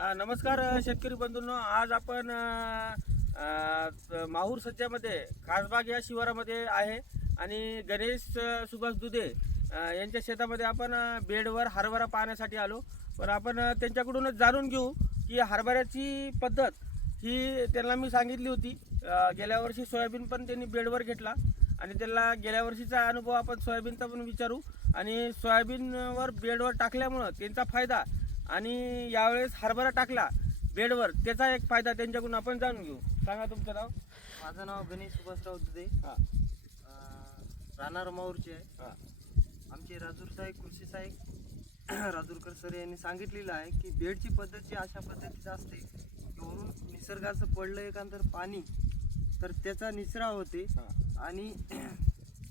नमस्कार शेतकरी बंधूंनो, आज आपण माहूर सज्जामध्ये खासबाग या शिवारामध्ये आहे आणि गणेश सुभाष दुधे यांच्या शेतामध्ये आपण बेडवर हरभरा पाहण्यासाठी आलो. पण आपण त्यांच्याकडूनच जाणून घेऊ की हरभऱ्याची पद्धत ही त्यांना मी सांगितली होती. गेल्या वर्षी सोयाबीन पण त्यांनी बेडवर घेतला आणि त्यांना गेल्या वर्षीचा अनुभव आपण सोयाबीनचा पण विचारू आणि सोयाबीनवर बेडवर टाकल्यामुळं त्यांचा फायदा आणि यावेळेस हरभरा टाकला बेडवर त्याचा एक फायदा त्यांच्याकडून आपण जाणून घेऊ. सांगा तुमचं नाव. माझं नाव गणेश सुभाषराव दुधे. हां राहणार माहूरचे आहे. हां आमचे राजूर साहेब कृषी साहेब राजूरकर सर यांनी सांगितलेलं आहे की बेडची पद्धत जी अशा पद्धतीची असते की वरून निसर्गाचं पडलं एखादं पाणी तर त्याचा निचरा होते आणि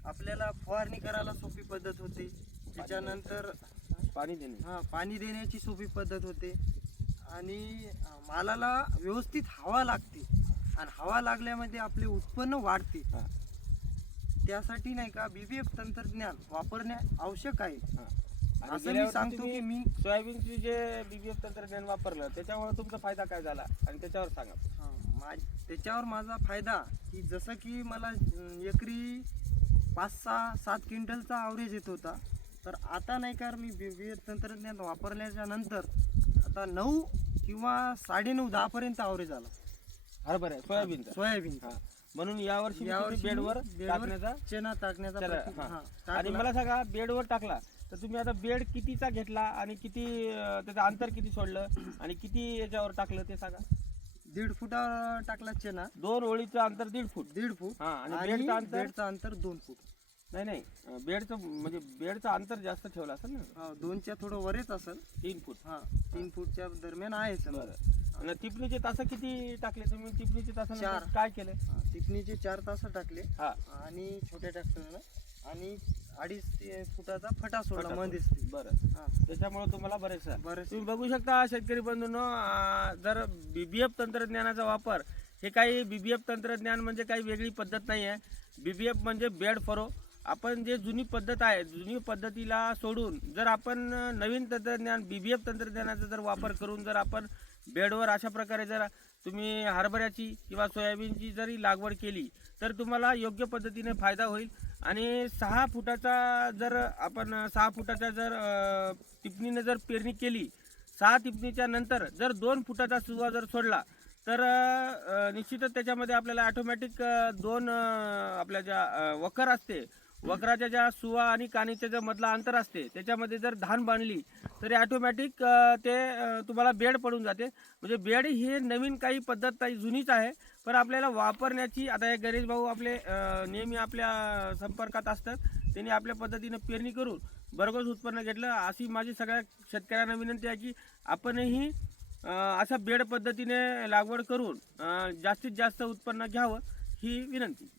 आपल्याला फवारणी करायला सोपी पद्धत होते. त्याच्यानंतर पाणी देणे पाणी देण्याची सोपी पद्धत होते आणि मालाला व्यवस्थित हवा लागते आणि हवा लागल्यामध्ये आपले उत्पन्न वाढते. त्यासाठी नाही का BBF तंत्रज्ञान वापरणे आवश्यक आहे. असं मी सांगतो की मी सोयाबीनची जे BBF तंत्रज्ञान वापरलं त्याच्यामुळे तुमचा फायदा काय झाला आणि त्याच्यावर सांगा. त्याच्यावर माझा फायदा की जसं की मला एकरी 5-6-7 क्विंटलचा ॲव्हरेज येत होता, तर आता नाही का मी BBF तंत्रज्ञान वापरल्याच्या नंतर आता 9 किंवा 9.5-10 पर्यंत ॲव्हरेज आला हरभरा सोयाबीन. म्हणून यावर्षी बेडवर टाकण्याचा चेना टाकण्याचा आणि मला सांगा, बेडवर टाकला तर तुम्ही आता बेड कितीचा घेतला आणि किती त्याचं अंतर किती सोडलं आणि किती याच्यावर टाकलं ते सांगा. 1.5 फुटावर टाकला चेना. 2 ओळीचं अंतर 1.5 फूट. 1.5 फूट आणि बेडचं अंतर 2 फूट. नाही बेडचं म्हणजे बेडचं अंतर जास्त ठेवलं असेल ना. 2च्या थोडं वरच असेल. 3 फूट. 3 फूटच्या दरम्यान आहे. आणि टिपणीचे तास किती टाकले तुम्ही? टिपणीचे तास 4. काय केलं? टिपणीचे 4 तास टाकले आणि छोट्या ट्रॅक्टरनं आणि 2.5 फुटाचा फटा सोडला मध्येच. बरं, त्याच्यामुळे तुम्हाला बरेच तुम्ही बघू शकता शेतकरी बंधूंनो, जर BBF तंत्रज्ञानाचा वापर हे काही BBF तंत्रज्ञान म्हणजे काही वेगळी पद्धत नाही आहे. BBF म्हणजे बेड फरो. आपण जे जुनी पद्धत आहे, जुनी पद्धतीला सोडून जर आपण नवीन तंत्रज्ञान BBF तंत्रज्ञानाचा जर वापर करून जर आपण बेडवर अशा प्रकारे जर तुम्ही हरभऱ्याची किंवा सोयाबीनची जरी लागवड केली तर तुम्हाला योग्य पद्धतीने फायदा होईल. आणि 6 फुटाचा जर आपण 6 फुटाच्या जर टिपणीने जर पेरणी केली, 6 टिपणीच्या नंतर जर 2 फुटाचा सुवा जर सोडला तर निश्चितच त्याच्यामध्ये आपल्याला ऑटोमॅटिक 2 आपल्या ज्या वखर असते, वखराच्या ज्या सुवा आणि कानीच्या ज्या मधला अंतर असते त्याच्यामध्ये जर धान बांधली तरी ऑटोमॅटिक ते तुम्हाला बेड पडून जाते. म्हणजे बेड ही नवीन काही पद्धत काही जुनीच आहे, पण आपल्याला वापरण्याची आता हे गणेश भाऊ आपले नेहमी आपल्या संपर्कात असतात. त्यांनी आपल्या पद्धतीने पेरणी करून भरघोस उत्पन्न घेतलं. अशी माझी सगळ्या शेतकऱ्यांना विनंती आहे की आपणही अशा बेड पद्धतीने लागवड करून जास्तीत जास्त उत्पन्न घ्यावं ही विनंती.